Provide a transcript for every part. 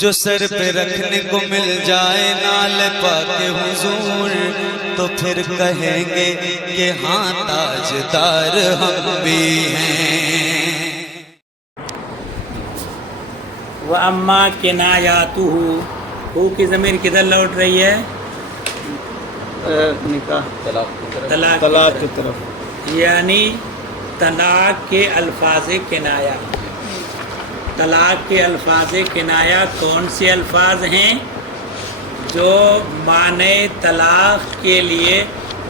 جو سر پہ رکھنے کو مل جائے نال پاک حضور تو پھر کہیں گے کہ ہاں تاجدار ہم بھی ہیں۔ وَأَمَّا كِنَایَاتُهُ، ہو کی ضمیر کدھر لوٹ رہی ہے؟ نکاح طلاق کی طرف، یعنی طلاق کے الفاظ کنایا۔ طلاق کے الفاظ کنایا کون سے الفاظ ہیں؟ جو معنی طلاق کے لیے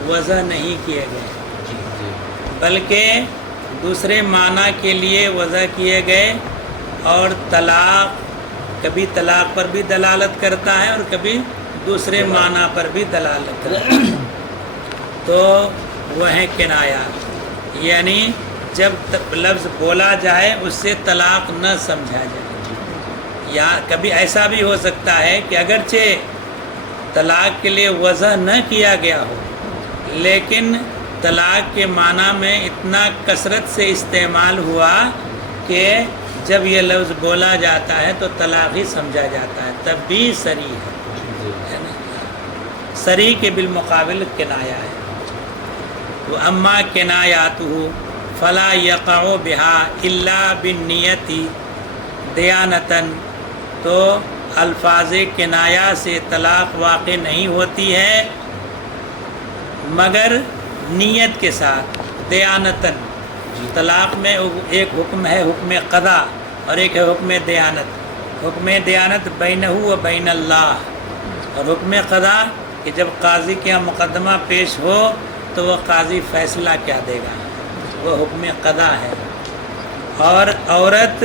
وضع نہیں کیے گئے بلکہ دوسرے معنی کے لیے وضع کیے گئے، اور طلاق کبھی طلاق پر بھی دلالت کرتا ہے اور کبھی دوسرے معنی پر بھی دلالت کرتا ہے، تو وہ ہے کنایا۔ یعنی جب لفظ بولا جائے اس سے طلاق نہ سمجھا جائے، یا کبھی ایسا بھی ہو سکتا ہے کہ اگرچہ طلاق کے لیے وضع نہ کیا گیا ہو لیکن طلاق کے معنی میں اتنا کثرت سے استعمال ہوا کہ جب یہ لفظ بولا جاتا ہے تو طلاق ہی سمجھا جاتا ہے، تب بھی صریح ہے نا؟ صریح کے بالمقابل کنایا ہے۔ وَأَمَّا كِنَایَاتُهُ فَلَا يَقَعُ بِهَا إِلَّا بِالنِّيَّةِ دِیانَةً، تو الفاظ کنایا سے طلاق واقع نہیں ہوتی ہے مگر نیت کے ساتھ، دیانتاً۔ طلاق میں ایک حکم ہے حکم قضا اور ایک ہے حکم دیانت۔ حکم دیانت بینہ و بین اللہ، اور حکم قضا کہ جب قاضی کے یہاں مقدمہ پیش ہو تو وہ قاضی فیصلہ کیا دے گا، وہ حکم قضا ہے۔ اور عورت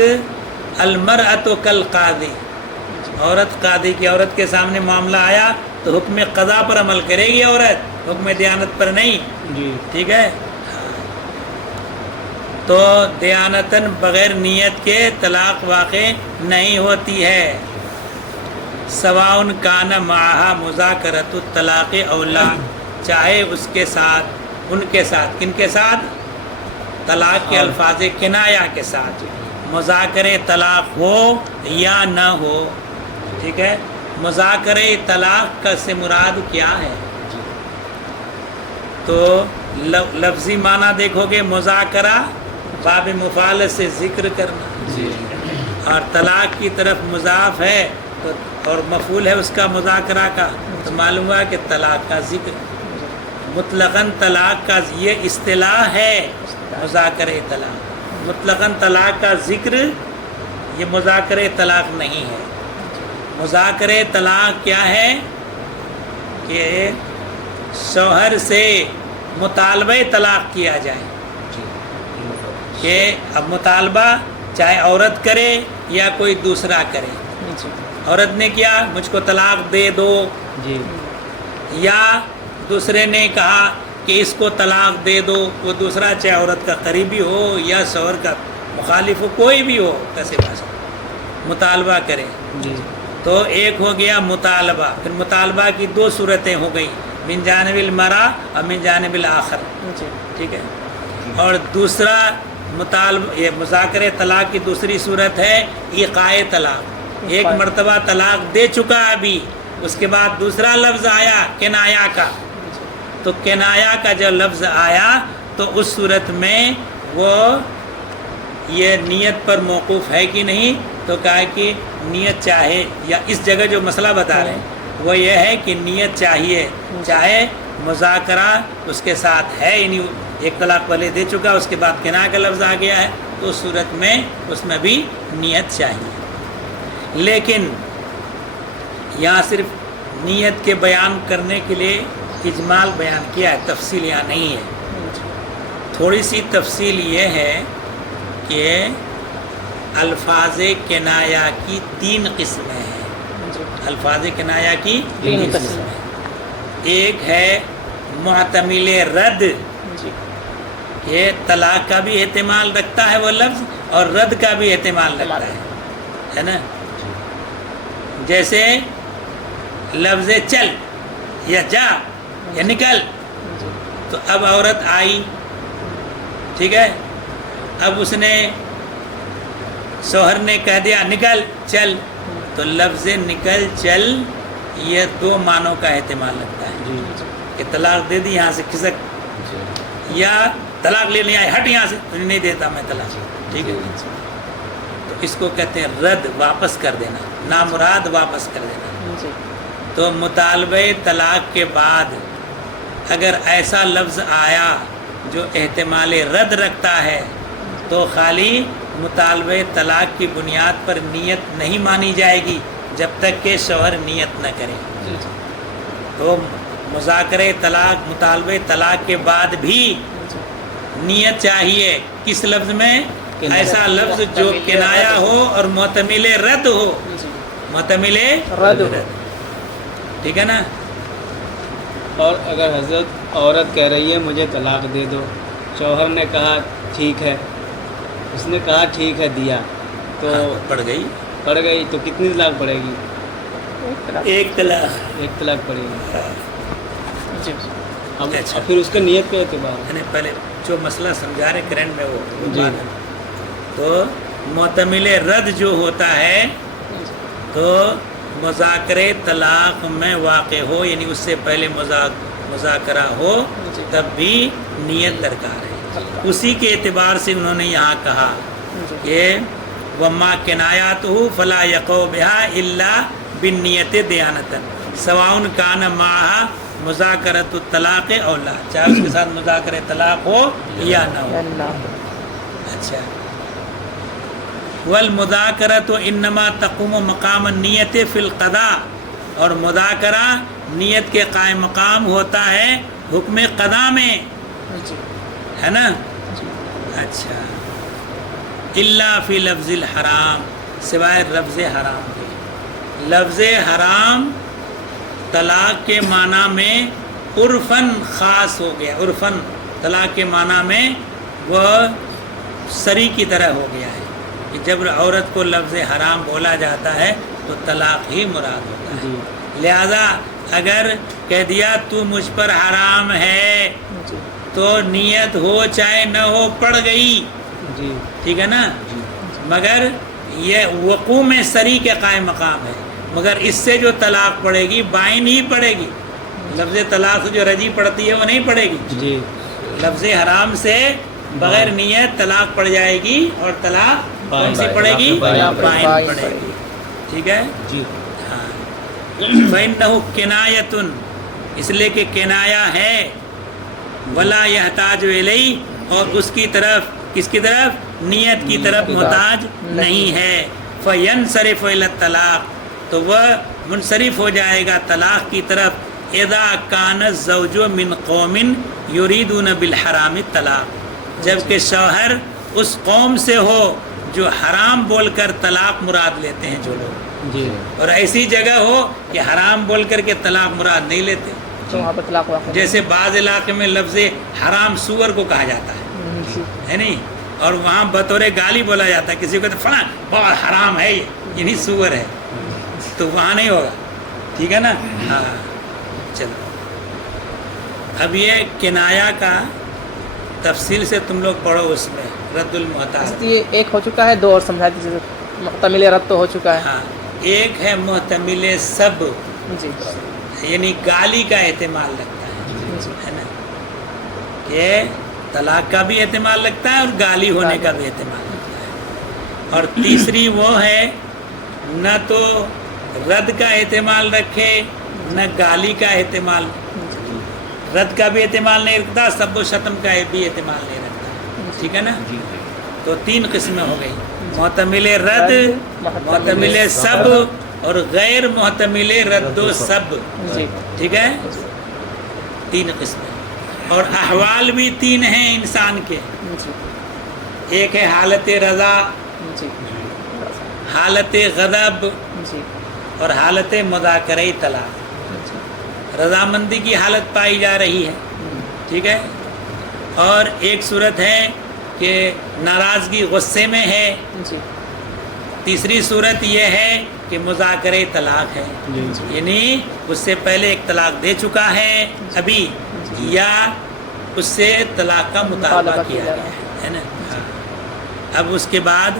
المرأۃ کالقاضی، عورت قاضی کی، عورت کے سامنے معاملہ آیا تو حکم قضا پر عمل کرے گی عورت، حکم دیانت پر نہیں، ٹھیک ہے؟ تو دیانتاً بغیر نیت کے طلاق واقع نہیں ہوتی ہے۔ سواء کان معہا مذاکرۃ الطلاق او لا، چاہے اس کے ساتھ، ان کے ساتھ، کن کے ساتھ؟ طلاق کے الفاظ کنایا کے ساتھ مذاکرے طلاق ہو یا نہ ہو، ٹھیک ہے؟ مذاکرے طلاق کا سے مراد کیا ہے؟ تو لفظی معنی دیکھو گے، مذاکرہ باب مفعول سے ذکر کرنا، اور طلاق کی طرف مضاف ہے تو اور مفعول ہے اس کا مذاکرہ کا، تو معلوم ہوا کہ طلاق کا ذکر مطلقاً طلاق کا یہ اصطلاح ہے مذاکرہ طلاق، مطلقاً طلاق کا ذکر یہ مذاکرہ طلاق نہیں ہے۔ مذاکرہ طلاق کیا ہے کہ شوہر سے مطالبہ طلاق کیا جائے، کہ اب مطالبہ چاہے عورت کرے یا کوئی دوسرا کرے، عورت نے کیا مجھ کو طلاق دے دو، یا دوسرے نے کہا کہ اس کو طلاق دے دو، وہ دوسرا چاہے عورت کا قریبی ہو یا شوہر کا مخالف ہو، کوئی بھی ہو، کیسے بھاشا مطالبہ کرے، تو ایک ہو گیا مطالبہ۔ پھر مطالبہ کی دو صورتیں ہو گئی، من جانب المرأة اور من جانب الآخر، ٹھیک ہے؟ اور دوسرا مطالبہ، یہ مذاکرہ طلاق کی دوسری صورت ہے ایقاع طلاق، ایک مرتبہ طلاق دے چکا ابھی، اس کے بعد دوسرا لفظ آیا کنایا کا، تو کنایا کا جو لفظ آیا تو اس صورت میں وہ یہ نیت پر موقوف ہے کہ نہیں، تو کہا کہ نیت چاہے، یا اس جگہ جو مسئلہ بتا رہے ہیں وہ یہ ہے کہ نیت چاہیے، چاہے مذاکرہ اس کے ساتھ ہے، یعنی ایک طلاق پہلے دے چکا اس کے بعد کنایا کا لفظ آ گیا ہے، تو اس صورت میں اس میں بھی نیت چاہیے۔ لیکن یہاں صرف نیت کے بیان کرنے کے لیے اجمال بیان کیا ہے، تفصیل یہاں نہیں ہے۔ تھوڑی سی تفصیل یہ ہے کہ الفاظ کنایا کی 3 قسمیں ہیں، الفاظ کنایا کی 3 قسمیں، ایک ہے محتمل رد، یہ طلاق کا بھی احتمال رکھتا ہے وہ لفظ اور رد کا بھی احتمال رکھتا ہے نا؟ جیسے لفظ چل یا جا یا نکل، تو اب عورت آئی، ٹھیک ہے، اب اس نے شوہر نے کہہ دیا نکل چل، تو لفظ نکل چل یہ 2 معنوں کا احتمال لگتا ہے جی کہ طلاق دے دی یہاں سے کھسک، یا طلاق لے لیا ہٹ یہاں سے نہیں دیتا میں طلاق، ٹھیک ہے. تو اس کو کہتے ہیں رد، واپس کر دینا، نامراد واپس کر دینا. جی تو مطالبہ طلاق کے بعد اگر ایسا لفظ آیا جو احتمال رد رکھتا ہے تو خالی مطالبہ طلاق کی بنیاد پر نیت نہیں مانی جائے گی جب تک کہ شوہر نیت نہ کرے. تو مذاکرہ طلاق، مطالبہ طلاق کے بعد بھی نیت چاہیے کس لفظ میں؟ ایسا لفظ جو کنایہ ہو اور محتمل رد ہو، محتمل رد ہو. ٹھیک ہے نا. اور اگر حضرت عورت کہہ رہی ہے مجھے طلاق دے دو، شوہر نے کہا ٹھیک ہے، اس نے کہا ٹھیک ہے دیا، تو پڑ گئی، پڑ گئی تو کتنی طلاق پڑے گی؟ ایک طلاق. ایک طلاق پڑے گی. جی. اب اچھا. پھر اس کے نیت پہ اعتبار. یعنی پہلے جو مسئلہ سمجھا رہے کرنٹ میں وہ جی. بات ہے. تو محتمل رد جو ہوتا ہے تو مذاکرے طلاق میں واقع ہو، یعنی اس سے پہلے مذاکرہ ہو تب بھی نیت درکار ہے. اسی کے اعتبار سے انہوں نے یہاں کہا کہ وما کنایاتہ فلا یقع بها الا بالنیت دیانتا سواء کان معها مذاکرۃ الطلاق او لا، چاہے اس کے ساتھ مذاکرہ طلاق ہو یا نہ ہو. اچھا. والمذاکرۃ انما تقوم مقام النیت فی القضاء، اور مذاکرہ نیت کے قائم مقام ہوتا ہے حکم قضاء میں، ہے نا. اچھا. الا فی لفظ الحرام، سوائے لفظ حرام کے. لفظ حرام طلاق کے معنی میں عرفاً خاص ہو گیا. عرفاً طلاق کے معنی میں وہ سری کی طرح ہو گیا ہے کہ جب عورت کو لفظ حرام بولا جاتا ہے تو طلاق ہی مراد ہوتا ہے. لہذا اگر کہہ دیا تو مجھ پر حرام ہے تو نیت ہو چاہے نہ ہو پڑ گئی. جی. ٹھیک ہے نا. مگر یہ وقوع میں سری کے قائم مقام ہے، مگر اس سے جو طلاق پڑے گی بائن ہی پڑے گی. لفظ طلاق سے جو رجی پڑتی ہے وہ نہیں پڑے گی. جی. لفظ حرام سے بغیر نیت طلاق پڑ جائے گی اور طلاق کون سی پڑے گی؟ بائن پڑے گی. ٹھیک ہے. جی. ہاں. فَإِنَّهُ كِنَایَةٌ، اس لیے کہ کنایا ہے، ولا يحتاج الیہ، اور اس کی طرف، کس کی طرف؟ نیت کی طرف محتاج نہیں ہے. فَيَنْصَرِفُ إِلَى الطَّلَاقِ، تو وہ منصرف ہو جائے گا طلاق کی طرف. اذا كان الزوج من قوم يريدون بالحرام الطلاق، جبکہ شوہر اس قوم سے ہو جو حرام بول کر طلاق مراد لیتے ہیں جو لوگ. جی. اور ایسی جگہ ہو کہ حرام بول کر کے طلاق مراد نہیں لیتے. تو وہاں پر طلاق واقع. جیسے بعض علاقے میں لفظ حرام سور کو کہا جاتا ہے نہیں، اور وہاں بطور گالی بولا جاتا ہے کسی کو، تو فلاں بہت حرام ہے یہ، یعنی سور ہے، تو وہاں نہیں ہوگا. ٹھیک ہے نا. ہاں. چلو اب یہ کنایا کا تفصیل سے تم لوگ پڑھو، اس میں رد المحتاج. یہ ایک ہو چکا ہے، 2 اور سمجھا دیجیے. محتمل رد تو ہو چکا ہے. ہاں. ایک ہے محتمل سب، جی. یعنی گالی کا احتمال لگتا ہے نا، کہ طلاق کا بھی احتمال لگتا ہے اور گالی ہونے کا بھی احتمال لگتا ہے. اور تیسری وہ ہے نہ تو رد کا احتمال رکھے نہ گالی کا احتمال. رد کا بھی احتمال نہیں رکھتا، سب و شتم کا بھی احتمال نہیں رکھتا. ٹھیک ہے نا. تو 3 قسمیں ہو گئی، محتمل رد، محتمل سب، اور غیر محتمل رد و سب. ٹھیک ہے. 3 قسمیں. اور احوال بھی 3 ہیں انسان کے. ایک ہے حالت رضا، حالت غضب، اور حالت مذاکرہ طلاق. رضامندی کی حالت پائی جا رہی ہے. ٹھیک ہے. اور ایک صورت ہے کہ ناراضگی غصے میں ہے. تیسری صورت یہ ہے کہ مذاکرہ طلاق ہے، یعنی اس سے پہلے ایک طلاق دے چکا ہے ابھی، یا اس سے طلاق کا مطالبہ کیا گیا ہے نا. اب اس کے بعد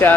4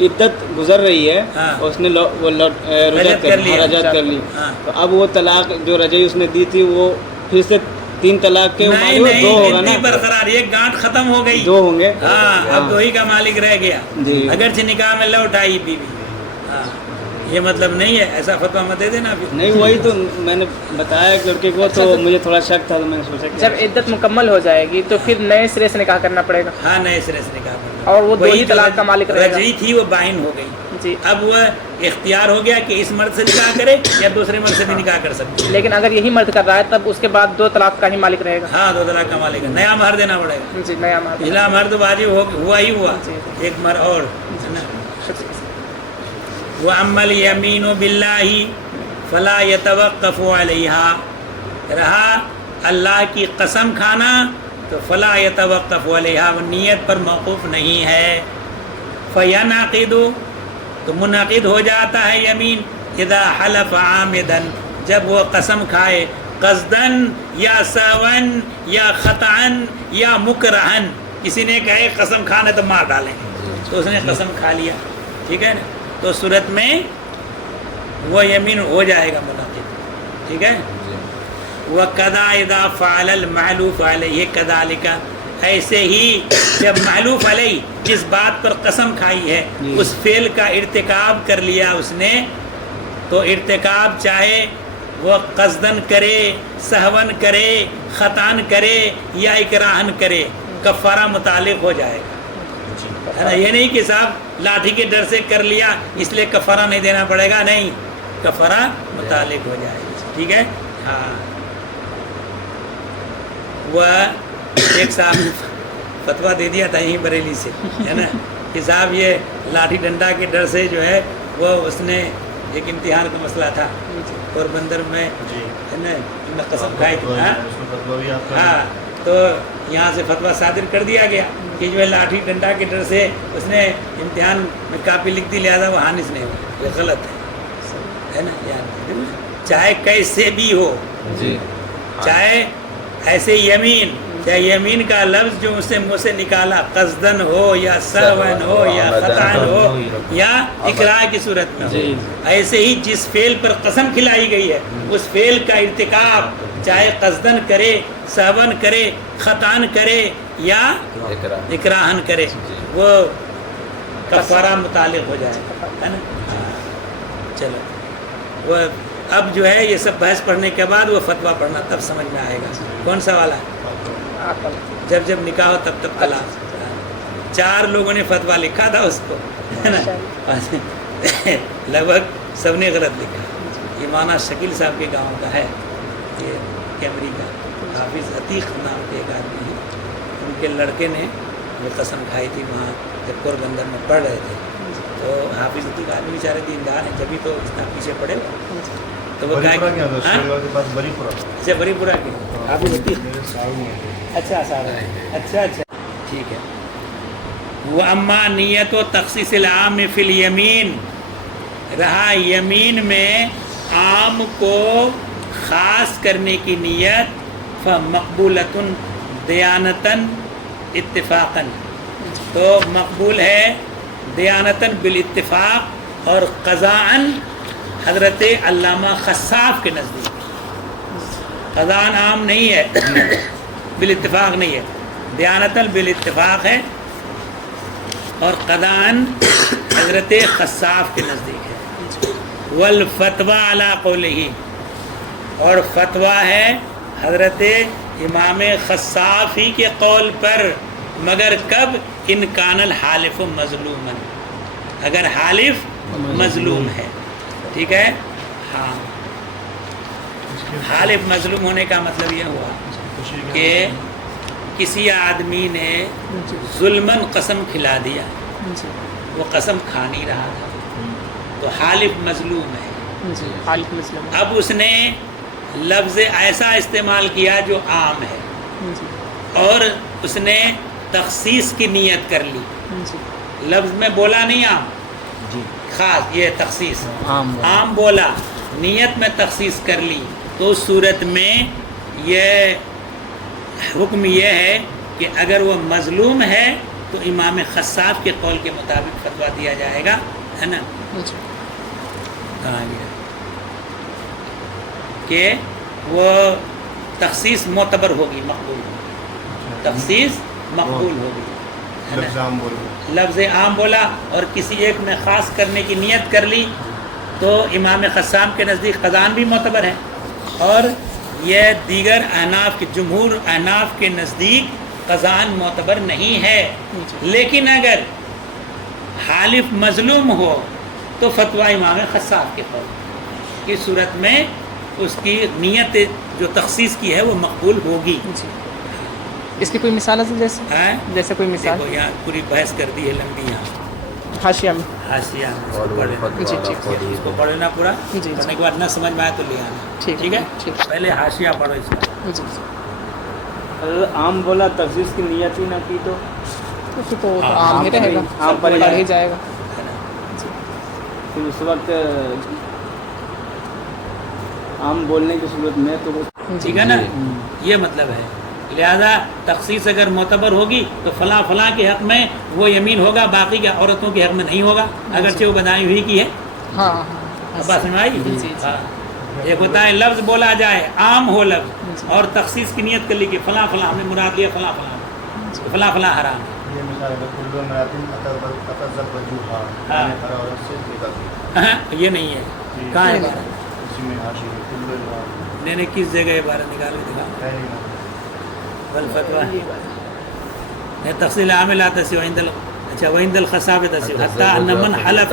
عدت گزر رہی ہے ہاں۔ اور اس نے وہ رجعت کر لی، رجعت کر لی، ہاں۔ تو اب وہ طلاق جو رجعی اس نے دی تھی وہ پھر سے 3 طلاق کے نہیں معنی دو ہوگا اتنی نا، برقرار، یہ گانٹ ختم ہو گئی، 2 ہوں گے، ہاں اب 2 ہی کا مالک رہ گیا، جی۔ اگرچہ نکاح میں لوٹ آئی بیوی، ہاں یہ مطلب نہیں ہے، ایسا فتویٰ مت دے دینا پھر۔ نہیں وہی تو میں نے بتایا ایک لڑکے کو، تو مجھے تھوڑا شک تھا، تو میں نے سوچا کہ جب عدت مکمل ہو جائے گی تو پھر نئے سرے سے نکاح کرنا پڑے گا، ہاں نئے سرے سے نکاح کرنا، اور وہ 2 وہی ہی تو طلاق کا مالک رہے گا۔ رجعی تھی وہ بائن ہو گئی، جی، اب وہ اختیار ہو گیا کہ اس مرد سے نکاح کرے یا دوسرے مرد سے بھی نکاح کر سکتے ہیں، لیکن اگر یہی مرد کر رہا ہے تب اس کے بعد 2 طلاق کا ہی مالک رہے گا۔ ہاں 2 طلاق کا مالک ہے، نیا مہر دینا پڑے گا، جی، نیا مرد۔ پچھلا مرد واجب ہوا ہی ہوا، جی۔ ایک مر اور وَأَمَّا الْيَمِينُ بِاللَّهِ فَلَا يَتَوَقَّفُ عَلَيْهَا، رہا اللہ کی قسم کھانا تو فلا يتوقف علیہا، وہ نیت پر موقوف نہیں ہے، فَيَنَعْقِدُ، تو منعقد ہو جاتا ہے یمین، اذا حلف عامدن، جب وہ قسم کھائے قصدن یا سہون یا خطأن یا مکرہن، کسی نے کہے قسم کھانا تو مار ڈالیں گے، تو اس نے قسم کھا لیا، ٹھیک ہے نا، تو صورت میں وہ یمین ہو جائے گا منعقد، ٹھیک ہے۔ وَقَضَى إِذَا فَعَلَ الْمَحْلُوفَ عَلَيْهِ كَذَلِكَ، ایسے ہی جب محلوف علیہ جس بات پر قسم کھائی ہے اس فعل کا ارتکاب کر لیا اس نے، تو ارتکاب چاہے وہ قصدن کرے، سہون کرے، خطان کرے یا اکراہن کرے، کفارہ متعلق ہو جائے گا، ہے نا، یہ نہیں کہ صاحب لاٹھی کے ڈر سے کر لیا اس لیے کفارہ نہیں دینا پڑے گا، نہیں، کفارہ متعلق ہو جائے گا، ٹھیک ہے۔ ہاں وہ ایک صاحب نے فتویٰ دے دیا تھا یہیں بریلی سے، ہے نا، کہ صاحب یہ لاٹھی ڈنڈا کے ڈر سے جو ہے وہ اس نے ایک امتحان کا مسئلہ تھا پوربندر میں، ہے نا، قسم کھائی تھی، ہاں تو یہاں سے فتویٰ صادر کر دیا گیا کہ جو ہے لاٹھی ڈنڈا کے ڈر سے اس نے امتحان میں کاپی لکھ دی، لہٰذا وہ حانث نہیں ہوا، یہ غلط ہے نا، یار چاہے کیسے بھی ہو، چاہے ایسے یمین، چاہے یمین کا لفظ جو اسے منہ سے نکالا قصدن ہو یا سہون ہو یا خطأن ہو یا اقراء کی صورت میں ہو، ایسے ہی جس فعل پر قسم کھلائی گئی ہے اس فعل کا ارتکاب چاہے قصدن کرے، سہون کرے، خطأن کرے یا اکراہن کرے، وہ کفارہ متعلق ہو جائے، ہے نا۔ چلو وہ اب جو ہے یہ سب بحث پڑھنے کے بعد وہ فتویٰ پڑھنا تب سمجھ میں آئے گا کون سا والا ہے، جب جب نکاح ہو تب تب طلاق، 4 لوگوں نے فتویٰ لکھا تھا اس کو، ہے نا، لگ بھگ سب نے غلط لکھا، یہ مانا شکیل صاحب کے گاؤں کا ہے، یہ کیمری کا حافظ عتیق نام کے ایک آدمی ہیں، ان کے لڑکے نے وہ قسم کھائی تھی وہاں جب پوربندر میں پڑھ رہے تھے، تو حافظ عتیق آدمی بیچارے دیندار ہیں، جبھی تو اتنا پیچھے پڑے ہوئے، تو وہ کہا اچھا بری پورا کے حافظ عتیق، اچھا اچھا ٹھیک ہے۔ وہ اما نیت و تخصیص العام فی الیمین، رہا یمین میں عام کو خاص کرنے کی نیت، فمقبولۃ دیانتاً اتفاقاً، تو مقبول ہے دیانتاً بالاتفاق اور قضاءً حضرت علامہ خصاف کے نزدیک، قضاءً عام نہیں ہے، بالاتفاق نہیں ہے، دیانتاً بالاتفاق ہے اور قضاءً حضرت خصاف کے نزدیک ہے، والفتویٰ علی قولہ، اور فتویٰ ہے حضرت امام خصاف ہی کے قول پر، مگر کب، ان کان الحالف مظلوما، اگر حالف مظلوم ہے، ٹھیک ہے، ہاں، حالف مظلوم ہونے کا مطلب یہ ہوا کہ کسی آدمی نے ظلماً قسم کھلا دیا، وہ قسم کھا نہیں رہا تھا، تو حالف مظلوم ہے، اب اس نے لفظ ایسا استعمال کیا جو عام ہے، اور اس نے تخصیص کی نیت کر لی، لفظ میں بولا نہیں عام، خاص یہ تخصیص، عام بولا، نیت میں تخصیص کر لی، تو اس صورت میں یہ حکم یہ ہے کہ اگر وہ مظلوم ہے تو تو امام خصاب کے قول کے مطابق فتویٰ دیا جائے گا، ہے نا؟ جی کہاں گیا کہ وہ تخصیص معتبر ہوگی، مقبول ہوگی، تخصیص مقبول ہوگی، ہے نا؟ لفظ عام بول رہے لفظ عام بولا اور کسی ایک میں خاص کرنے کی نیت کر لی تو امام خصام کے نزدیک قضان بھی معتبر ہے، اور یہ دیگر احناف کے جمہور احناف کے نزدیک قضان معتبر نہیں ہے۔ لیکن اگر حالف مظلوم ہو تو فتویٰ امام خصاب کے قول کی صورت میں اس کی نیت جو تخصیص کی ہے وہ مقبول ہوگی۔ جی اس کی کوئی مثال ہے جیسے ہیں؟ جیسے کوئی مثال دیکھو یہاں پوری بحث کر دی ہے لمبی، یہاں حاشیہ میں؟ حاشیہ میں اس کو پڑھ لینا۔ جی ٹھیک اس کو پڑھ لینا پورا، جی، جی۔ پڑھنے کے بعد نہ سمجھ میں آئے تو لے آنا، ٹھیک ٹھیک ہے؟ ٹھیک۔ پہلے حاشیہ پڑھو اس کا۔ جی حضرت عام بولا تخصیص کی نیت ہی نہ کی تو تو پھر تو ہاں، عام ہی رہے گا، عام پر ہی پڑھ ہی جائے گا۔ پھر اس وقت عام بولنے کی صورت میں تو ٹھیک ہے نا؟ یہ مطلب ہے، لہذا تخصیص اگر معتبر ہوگی تو فلاں فلاں کے حق میں وہ یمین ہوگا، باقی کے عورتوں کے حق میں نہیں ہوگا، اگرچہ وہ بنائی ہوئی کی ہے۔ ہاں اب بات سمجھ آئی؟ جی، جی۔ ہاں۔ ایک ہوتا ہے لفظ بولا جائے، عام ہو لفظ، اور تخصیص کی نیت کر لی کہ فلاں فلاں ہمیں مراد لیا فلاں فلاں، فلاں فلاں حرام ہے۔ یہ مثال ہے کلو مراتن اتزوجوها ہاں۔ یعنی ہر عورت سے نکاح، ہاں، یہ نہیں ہے، کہاں ہے عبارت؟ اسی میں حاشی ہے کلو مراتن میں نے کس جگہ عبارت نکال کے دکھا؟ ہے نہیں والفتوى تفصيل عام لا تسيء عند اچھا وعند الخصاب تسيء حتى ان من حلف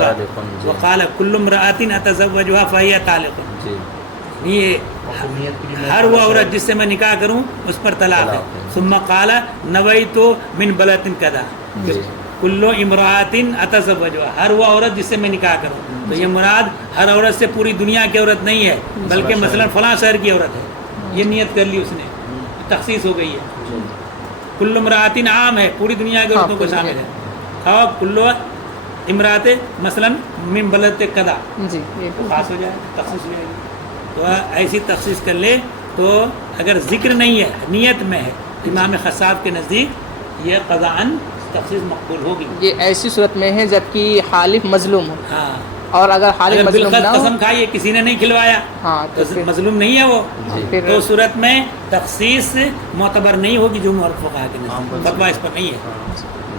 وقال كل امرأة اتزوجها فهي طالق، یہ نیت کے لیے ہر وہ عورت جس سے میں نکاح کروں اس پر طلاق ہے۔ ثم قال نویت من بلد كذا كل امرأة اتزوجها، ہر وہ عورت جس سے میں نکاح کروں، تو یہ مراد ہر عورت سے پوری دنیا کی عورت نہیں ہے، بلکہ مثلا فلاں شہر کی عورت ہے، یہ نیت کر لی اس نے، تخصیص ہو گئی ہے۔ کل امراتن عام ہے، پوری دنیا کے عورتوں کو شامل ہے، اور کل امرات مثلا من بلد کدا جی یہ خاص ہو جائے، تخصیص ہو جائے گی۔ تو ایسی تخصیص کر لے تو اگر ذکر نہیں ہے نیت میں ہے، امام خصاب کے نزدیک یہ قضاءً تخصیص مقبول ہوگی۔ یہ ایسی صورت میں ہے جبکہ حالف مظلوم ہو، ہاں، اور اگر حالف اگر مظلوم بالخط نہ ہو قسم کھائی ہے کسی نے نہیں کھلوایا ہاں تو تو پھر مظلوم نہیں ہے وہ، پھر تو صورت میں تخصیص معتبر نہیں ہوگی جمہور فقہا کے نزدیک، فتویٰ اس پر نہیں ہے۔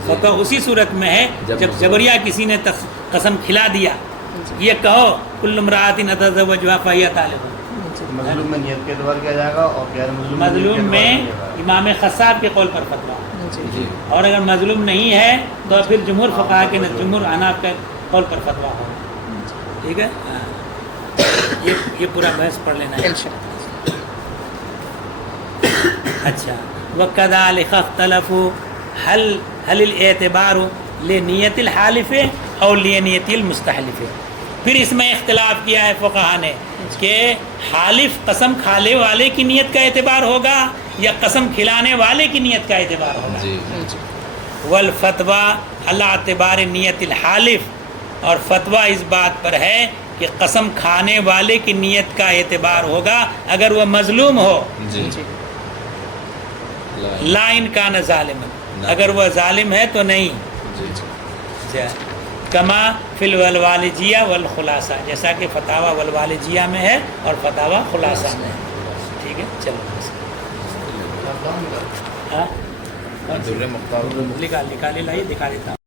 فتویٰ اسی صورت میں ہے جب جبریہ کسی نے قسم کھلا دیا، یہ کہو کل امرأۃ اتزوجها فہی طالق، مظلوم میں نیت کے اعتبار کیا جائے گا اور غیر مظلوم نیت کے مظلوم اعتبار میں کیا جائے گا۔ امام خصاب کے قول پر فتویٰ، جی اور اگر مظلوم نہیں ہے تو پھر جمہور فقہا کے جمہور احناف کے قول پر فتویٰ ہوگا، ٹھیک ہے؟ ہاں۔ یہ پورا بحث پڑھ لینا ہے۔ انشاءاللہ۔ اچھا وَكَذَلِكَ اخْتَلَفُوا هل الاعتبار لنیت الحالف اور لنیت المستحلف، پھر اس میں اختلاف کیا ہے فقہا نے کہ حالف قسم کھانے والے کی نیت کا اعتبار ہوگا یا قسم کھلانے والے کی نیت کا اعتبار ہوگا۔ جی والفتویٰ علی اعتبار نیت الحالف، اور فتویٰ اس بات پر ہے کہ قسم کھانے والے کی نیت کا اعتبار ہوگا اگر وہ مظلوم ہو، جی لا ان کان ظالم، اگر وہ ظالم ہے تو نہیں۔ کما فی الوالجیہ والخلاصہ، جیسا کہ فتاوی والوالجیہ میں ہے اور فتاوی خلاصہ میں ہے، ٹھیک ہے؟ چلو ہاں نکال لائیے، دکھا دیتا ہوں۔